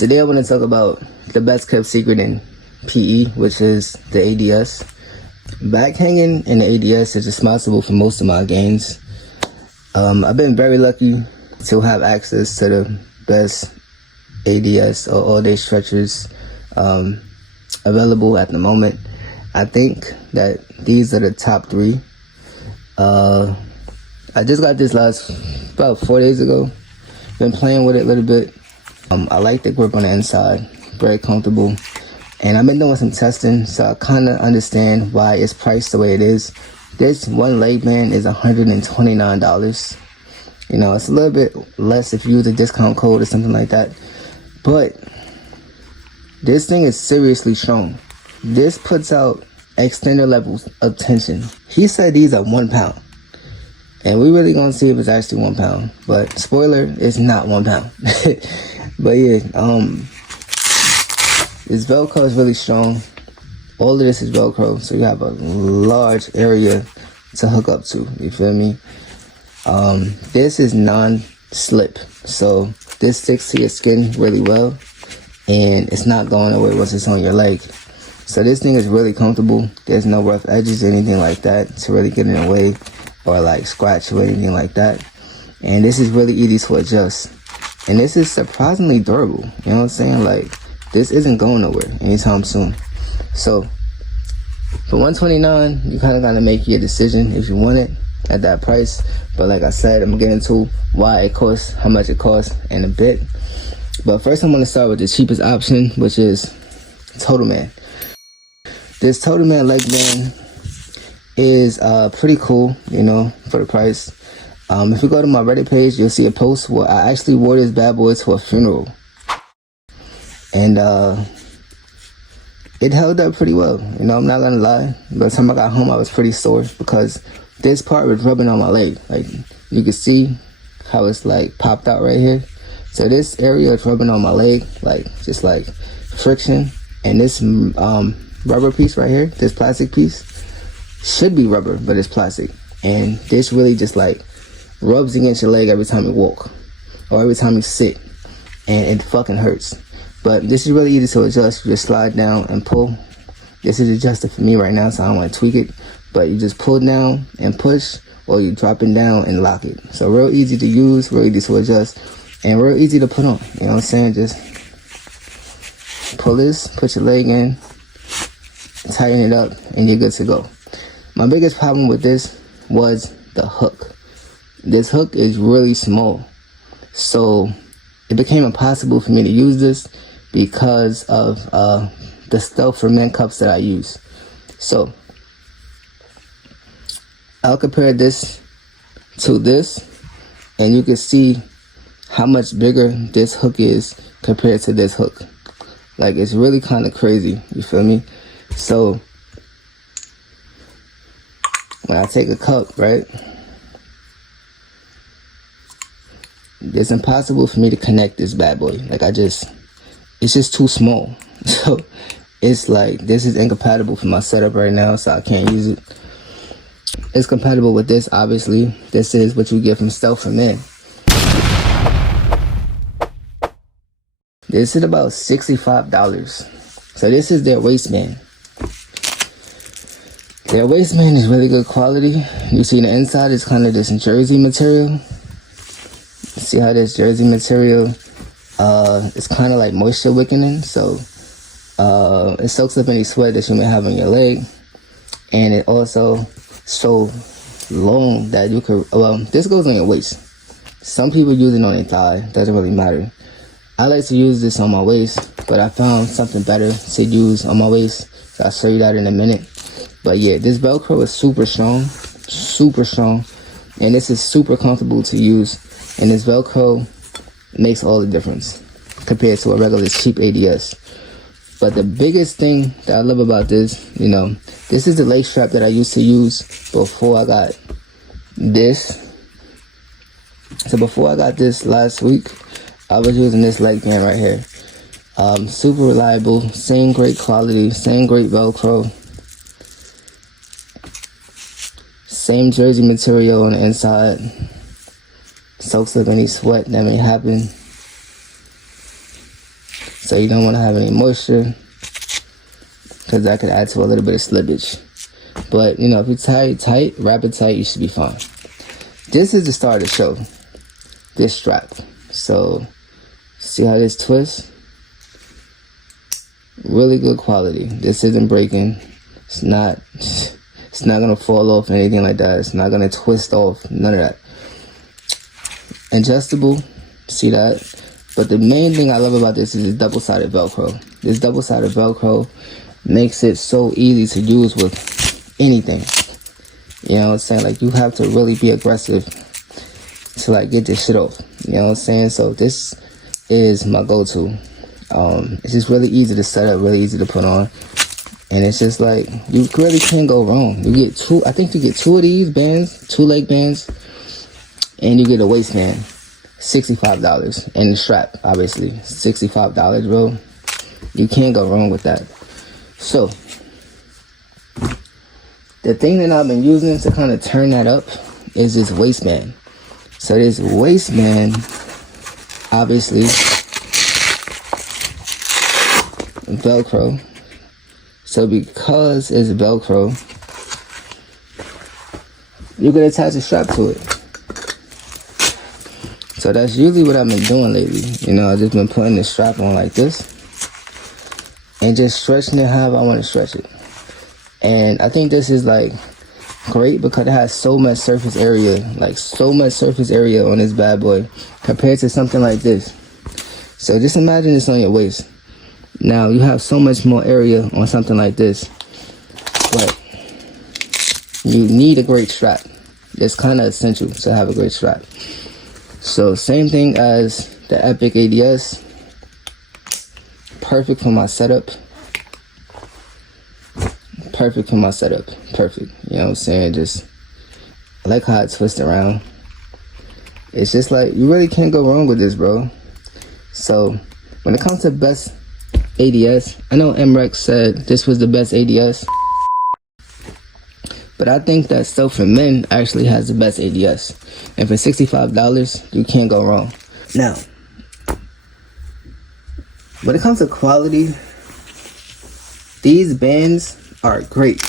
Today I want to talk about the best kept secret in PE, which is the ADS. Back hanging in the ADS is responsible for most of my gains. I've been very lucky to have access to the best ADS or All Day Stretechers available at the moment. I think that these are the top three. I just got this about 4 days ago. Been playing with it a little bit. I like the grip on the inside, very comfortable. And I've been doing some testing, so I kind of understand why it's priced the way it is. This one leg band is $129. You know, it's a little bit less if you use a discount code or something like that. But this thing is seriously strong. This puts out extended levels of tension. He said these are 1 pound. And we really gonna see if it's actually 1 pound. But spoiler, it's not 1 pound. But yeah, this Velcro is really strong. All of this is Velcro, so you have a large area to hook up to, you feel me? This is non-slip, so this sticks to your skin really well, and it's not going away once it's on your leg. So this thing is really comfortable. There's no rough edges or anything like that to really get in the way or like scratch or anything like that. And this is really easy to adjust. And this is surprisingly durable. You know what I'm saying? Like, this isn't going nowhere anytime soon. So for $129, you kind of got to make your decision if you want it at that price. But like I said, I'm getting into why it costs, how much it costs in a bit. But first I'm going to start with the cheapest option, which is Total Man. This Total Man leg band is pretty cool, you know, for the price. If you go to my Reddit page, you'll see a post where I actually wore this bad boy to a funeral. And it held up pretty well. You know, I'm not gonna lie. By the time I got home, I was pretty sore because this part was rubbing on my leg. Like, you can see how it's like popped out right here. So this area is rubbing on my leg, like just like friction. And this rubber piece right here, this plastic piece, should be rubber, but it's plastic. And this really just like rubs against your leg every time you walk or every time you sit, and it fucking hurts. But this is really easy to adjust. You just slide down and pull. This is adjusted for me right now, so I don't want to tweak it. But you just pull down and push, or you drop it down and lock it. So real easy to use, real easy to adjust, and real easy to put on. You know what I'm saying? Just pull this, put your leg in, tighten it up, and you're good to go. My biggest problem with this was the hook. This hook is really small, so it became impossible for me to use this because of the Stealth for Men cups that I use. So I'll compare this to this, and you can see how much bigger this hook is compared to this hook. Like, it's really kind of crazy, you feel me? So when I take a cup, right, it's impossible for me to connect this bad boy. Like, it's just too small. So it's like, this is incompatible for my setup right now, so I can't use it. It's compatible with this, obviously. This is what you get from Stealth for Men. This is about $65. So this is their waistband. Their waistband is really good quality. You see the inside is kind of this jersey material. See how this jersey material is kind of like moisture wicking, so it soaks up any sweat that you may have on your leg. And it also so long that you could, well, this goes on your waist. Some people use it on their thigh, doesn't really matter. I like to use this on my waist, but I found something better to use on my waist, so I'll show you that in a minute. But yeah, this Velcro is super strong, and this is super comfortable to use. And this Velcro makes all the difference compared to a regular cheap ADS. But the biggest thing that I love about this, you know, this is the leg strap that I used to use before I got this. So before I got this last week, I was using this leg band right here. Super reliable, same great quality, same great Velcro. Same jersey material on the inside. Soaks up any sweat that may happen. So you don't want to have any moisture, because that could add to a little bit of slippage. But you know, if you tie it tight, wrap it tight, you should be fine. This is the start of the show, this strap. So see how this twists? Really good quality. This isn't breaking. It's not gonna fall off or anything like that. It's not gonna twist off, none of that. Adjustable, see that? But the main thing I love about this is the double-sided Velcro. This double-sided Velcro makes it so easy to use with anything. You know what I'm saying? Like, you have to really be aggressive to like get this shit off. You know what I'm saying? So this is my go-to. It's just really easy to set up, really easy to put on. And it's just like, you really can't go wrong. You get two, I think you get two of these bands, 2 leg bands, and you get a waistband. $65. And the strap, obviously. $65, bro. You can't go wrong with that. So, the thing that I've been using to kind of turn that up is this waistband. So this waistband, obviously, Velcro. So because it's Velcro, you can attach a strap to it. So that's usually what I've been doing lately. You know, I've just been putting the strap on like this and just stretching it however I want to stretch it. And I think this is like great because it has so much surface area, like so much surface area on this bad boy compared to something like this. So just imagine this on your waist. Now you have so much more area on something like this, but you need a great strap. It's kind of essential to have a great strap. So same thing as the Epic ADS. Perfect for my setup. Perfect for my setup. Perfect. You know what I'm saying? Just, I like how it twists around. It's just like, you really can't go wrong with this, bro. So when it comes to best ADS, I know MREX said this was the best ADS, but I think that Stuff for Men actually has the best ADS. And for $65, you can't go wrong. Now, when it comes to quality, these bands are great.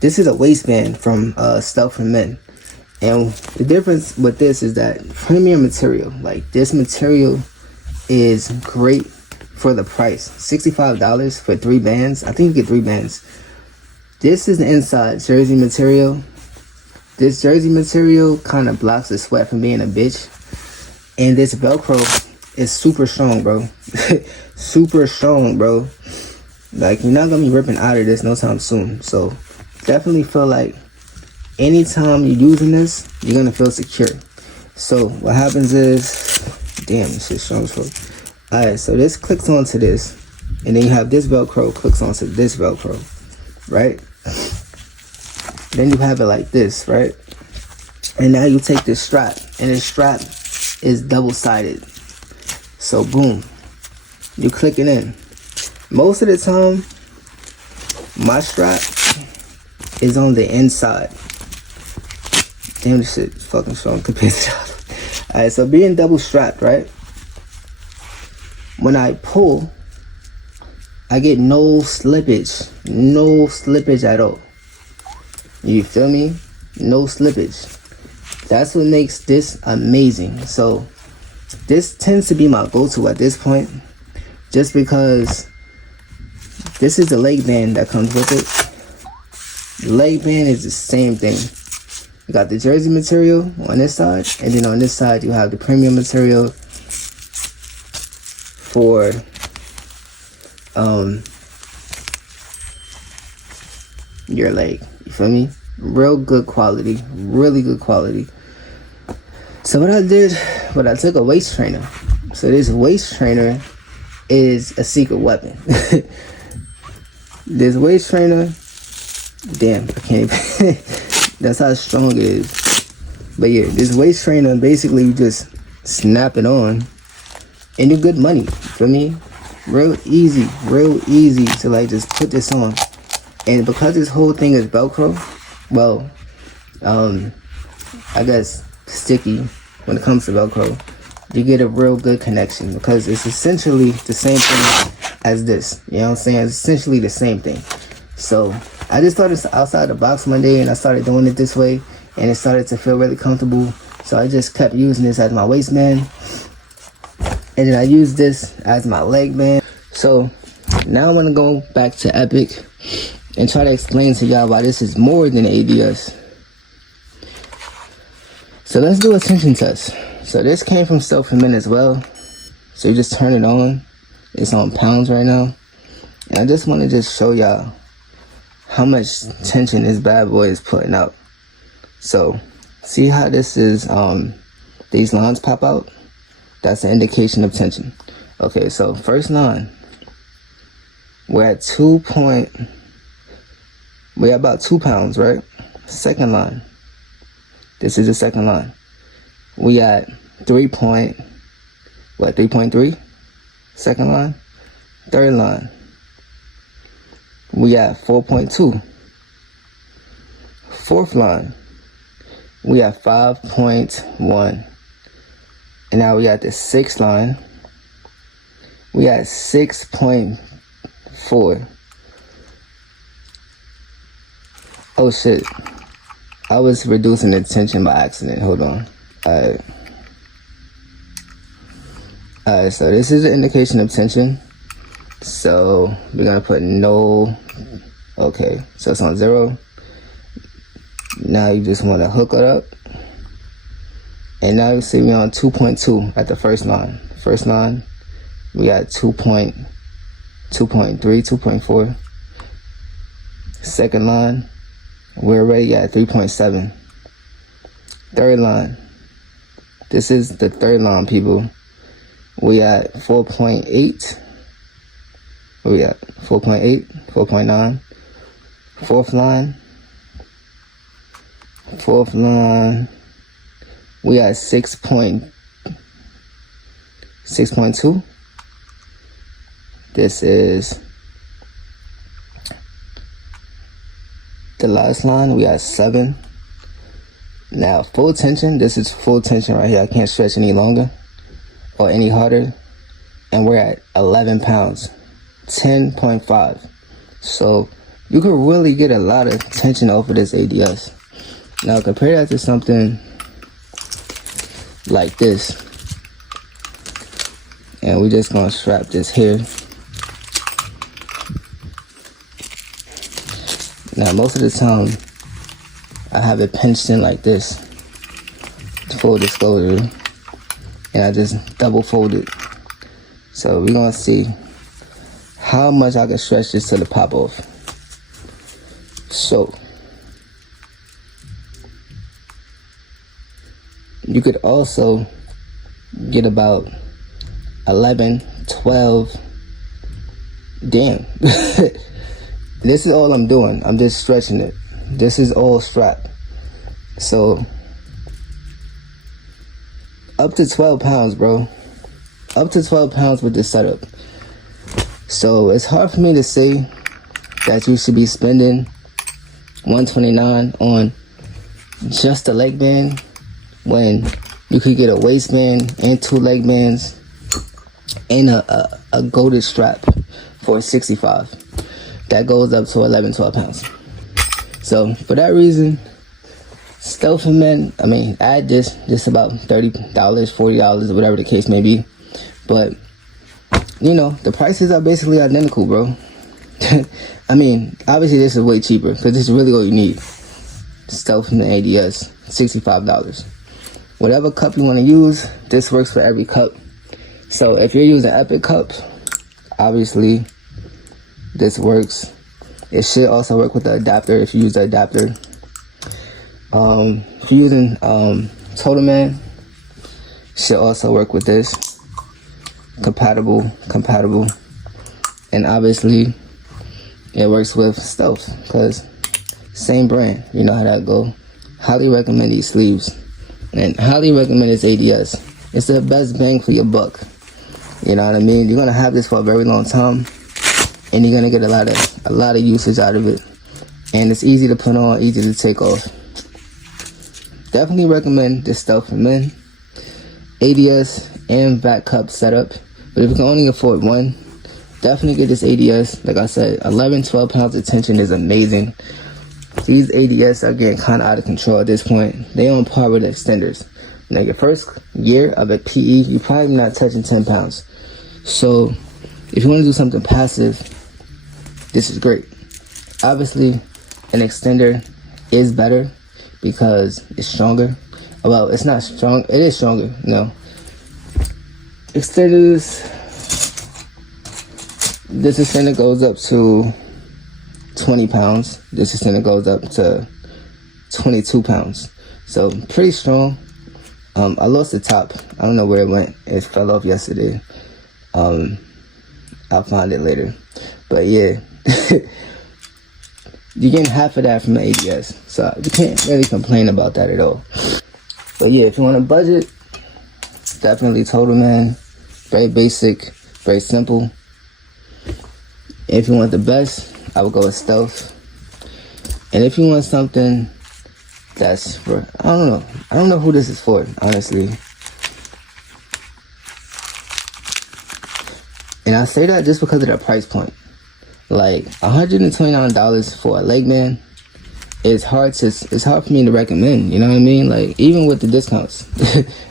This is a waistband from Stuff for Men. And the difference with this is that premium material, like this material is great for the price. $65 for 3 bands. I think you get 3 bands. This is the inside jersey material. This jersey material kind of blocks the sweat from being a bitch. And this Velcro is super strong, bro. Super strong, bro. Like, you're not gonna be ripping out of this no time soon. So definitely feel like anytime you're using this, you're gonna feel secure. So what happens is, damn, this shit's strong as fuck. Alright, so this clicks onto this, and then you have this Velcro clicks onto this Velcro, right? Then you have it like this, right? And now you take this strap, and this strap is double-sided. So boom, you click it in. Most of the time, my strap is on the inside. Damn, this shit is fucking strong compared to that. Alright, so being double strapped, right? When I pull, I get no slippage. No slippage at all. You feel me? No slippage. That's what makes this amazing. So this tends to be my go-to at this point, just because this is the leg band that comes with it. The leg band is the same thing. You got the jersey material on this side, and then on this side you have the premium material for your leg. You feel me? Real good quality, really good quality. So what I did, I took a waist trainer. So this waist trainer is a secret weapon. This waist trainer, damn, I can't even that's how strong it is. But yeah, this waist trainer, basically you just snap it on and you good money. For me, real easy to like just put this on. And because this whole thing is Velcro, well, I guess sticky when it comes to Velcro, you get a real good connection, because it's essentially the same thing as this. You know what I'm saying? It's essentially the same thing. So I just started outside the box one day, and I started doing it this way, and it started to feel really comfortable. So I just kept using this as my waistband, and then I used this as my leg band. So now I want to go back to Epic and try to explain to y'all why this is more than ADS. So let's do a tension test. So this came from Stealth for Men as well. So you just turn it on. It's on pounds right now. And I just want to just show y'all how much tension this bad boy is putting out. So see how this is, these lines pop out? That's an indication of tension. Okay, so first line, we're at we're about 2 pounds, right? Second line, this is the second line. We at 3.3? Second line. Third line, we at 4.2. Fourth line, we at 5.1. And now we at the sixth line, we at 6.4. Oh shit, I was reducing the tension by accident. Hold on. Alright, so this is an indication of tension. So we're gonna put no. Okay, so it's on 0. Now you just want to hook it up, and now you see me on 2.2 at the first line. First line, we got 2.3, 2.4. Second line, we're already at 3.7. Third line, this is the third line, people. We at 4.8. We at 4.8, 4.9. Fourth line, we at 6.2. This is the last line. We at 7. Now full tension. This is full tension right here. I can't stretch any longer or any harder, and we're at 11 pounds, 10.5. So you could really get a lot of tension off of this ADS. Now compare that to something like this, and we're just gonna strap this here. Now most of the time I have it pinched in like this, full disclosure, and I just double fold it. So we're gonna see how much I can stretch this to the pop off. So you could also get about 11, 12. Damn. This is all I'm doing. I'm just stretching it. This is all strap. So up to 12 pounds, bro. Up to 12 pounds with this setup. So it's hard for me to say that you should be spending $129 on just a leg band when you could get a waistband and 2 leg bands and a golded strap for $65. That goes up to 11, 12 pounds. So for that reason, Stealth for Men, I mean, add this just about $30, $40, whatever the case may be. But you know, the prices are basically identical, bro. I mean, obviously this is way cheaper because this is really all you need. Stealth from the ADS, $65. Whatever cup you want to use, this works for every cup. So if you're using Epic cups, obviously this works. It should also work with the adapter if you use the adapter. If you're using Total Man, should also work with this. Compatible. And obviously it works with Stealth because same brand. You know how that go. Highly recommend these sleeves, and highly recommend this ADS. It's the best bang for your buck. You know what I mean? You're gonna have this for a very long time, and you're gonna get a lot of usage out of it. And it's easy to put on, easy to take off. Definitely recommend this Stealth for Men. ADS and back cup setup. But if you can only afford one, definitely get this ADS. Like I said, 11-12 pounds of tension is amazing. These ADS are getting kind of out of control at this point. They on par with extenders. Like your first year of a PE, you're probably not touching 10 pounds. So if you want to do something passive, this is great. Obviously, an extender is better because it's stronger. Well, it's not strong. It is stronger. No. Extenders. This extender goes up to 20 pounds. This extender goes up to 22 pounds. So pretty strong. I lost the top. I don't know where it went. It fell off yesterday. I'll find it later. But yeah. You're getting half of that from the ADS. So you can't really complain about that at all. But yeah, if you want a budget, definitely Total Man. Very basic, very simple. If you want the best, I would go with Stealth. And if you want something that's for, I don't know who this is for, honestly. And I say that just because of the price point. Like $129 for a leg man, it's hard for me to recommend, you know what I mean? Like, even with the discounts,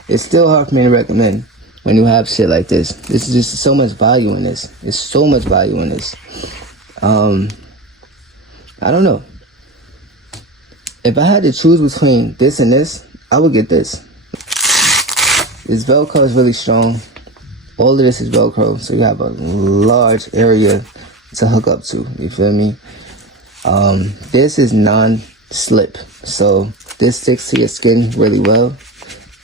it's still hard for me to recommend when you have shit like this. This is just so much value in this. There's so much value in this. I don't know. If I had to choose between this and this, I would get this. This Velcro is really strong. All of this is Velcro, so you have a large area to hook up to, you feel me? This is non-slip, so this sticks to your skin really well,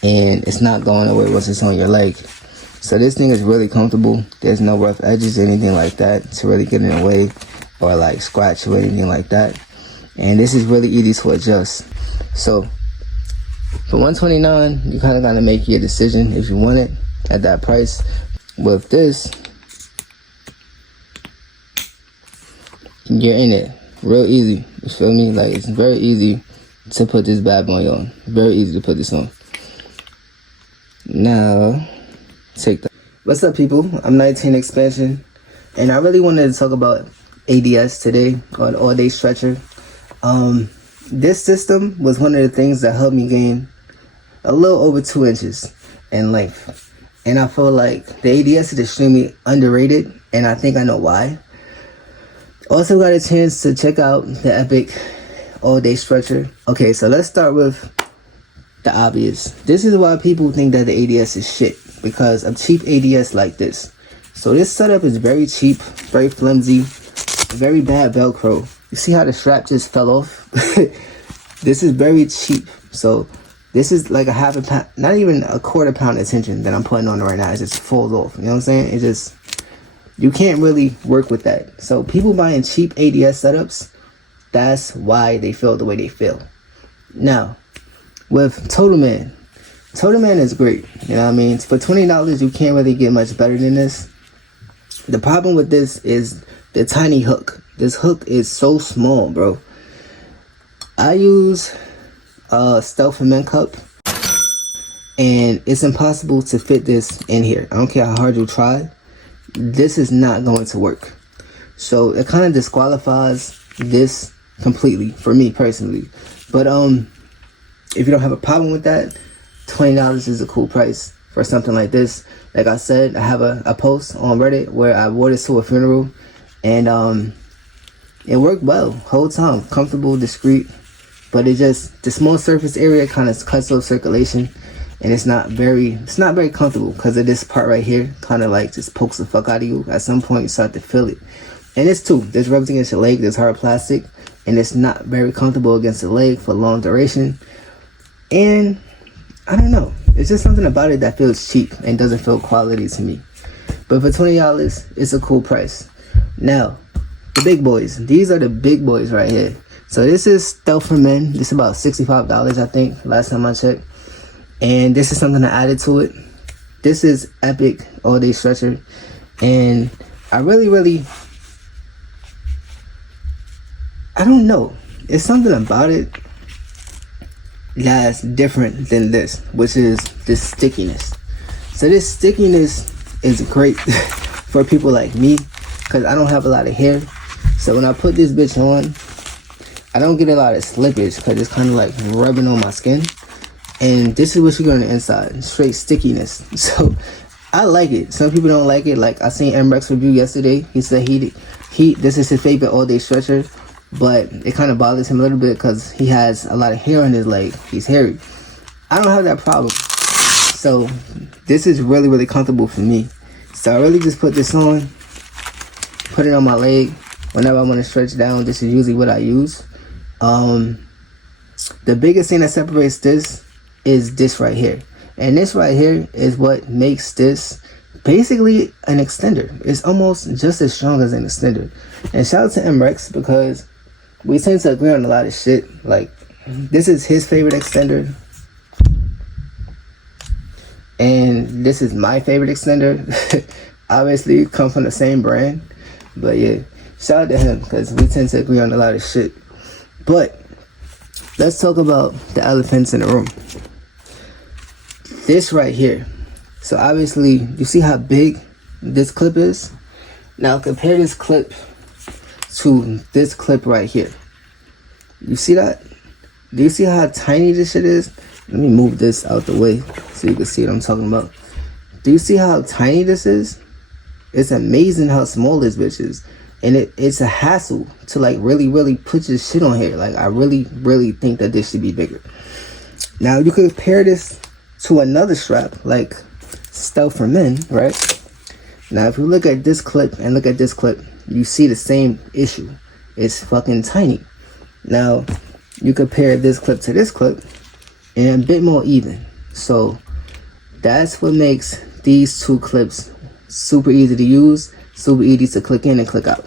and it's not going away once it's on your leg. So this thing is really comfortable. There's no rough edges or anything like that to really get in the way or like scratch or anything like that. And this is really easy to adjust. So for $129, you kind of gotta make your decision if you want it at that price. With this, you're in it real easy. You feel me? Like, it's very easy to put this bad boy on. Very easy to put this on. Now, take that. What's up, people? I'm 19 Expansion, and I really wanted to talk about ADS today on All Day Stretcher. This system was one of the things that helped me gain a little over 2 inches in length. And I feel like the ADS is extremely underrated, and I think I know why. Also got a chance to check out the Epic All Day Stretcher. Okay, so let's start with the obvious. This is why people think that the ADS is shit, because of cheap ADS like this. So this setup is very cheap, very flimsy, very bad Velcro. You see how the strap just fell off? This is very cheap. So this is like a half a pound, not even a quarter pound of tension that I'm putting on right now. It just falls off. You know what I'm saying? It just, you can't really work with that. So people buying cheap ADS setups, that's why they feel the way they feel. Now, with Total Man is great. You know what I mean? For $20, you can't really get much better than this. The problem with this is the tiny hook. This hook is so small, bro. I use Stealth Men cup, and it's impossible to fit this in here. I don't care how hard you try. This is not going to work. So it kind of disqualifies this completely for me personally. But if you don't have a problem with that, $20 is a cool price for something like this. Like I said, I have a post on Reddit where I wore this to a funeral, and it worked well whole time, comfortable, discreet. But it just, the small surface area kind of cuts off circulation, and it's not very comfortable because of this part right here, kind of like just pokes the fuck out of you. At some point you start to feel it. And it's too, this rubs against your leg, this hard plastic, and it's not very comfortable against the leg for long duration. And I don't know, it's just something about it that feels cheap and doesn't feel quality to me. But for $20, it's a cool price. Now, the big boys, these are the big boys right here. So this is Stealth for Men. This is about $65, I think, last time I checked. And this is something I added to it. This is Epic All Day Stretcher. And I really, I don't know. It's something about it that's different than this, which is this stickiness. So this stickiness is great for people like me, because I don't have a lot of hair. So when I put this bitch on, I don't get a lot of slippage because it's kind of like rubbing on my skin. And this is what you get on the inside, straight stickiness. So I like it. Some people don't like it. Like I seen MREX review yesterday. He said this is his favorite all day stretcher, but it kind of bothers him a little bit because he has a lot of hair on his leg. He's hairy. I don't have that problem. So this is really, really comfortable for me. So I really just put this on, put it on my leg. Whenever I want to stretch down, this is usually what I use. The biggest thing that separates this is this right here. And this right here is what makes this basically an extender. It's almost just as strong as an extender. And shout out to MREX because we tend to agree on a lot of shit. Like, this is his favorite extender. And this is my favorite extender. Obviously, come from the same brand. But yeah, shout out to him because we tend to agree on a lot of shit. But let's talk about the elephants in the room. This right here. So obviously, you see how big this clip is? Now compare this clip to this clip right here. You see that? Do you see how tiny this shit is? Let me move this out the way so you can see what I'm talking about. Do you see how tiny this is? It's amazing how small this bitch is. And it's a hassle to like really put your shit on here. Like I really think that this should be bigger. Now you could compare this to another strap like Stealth for Men, right? Now if you look at this clip and look at this clip, you see the same issue. It's fucking tiny. Now you compare this clip to this clip and a bit more even. So that's what makes these two clips super easy to use, super easy to click in and click out.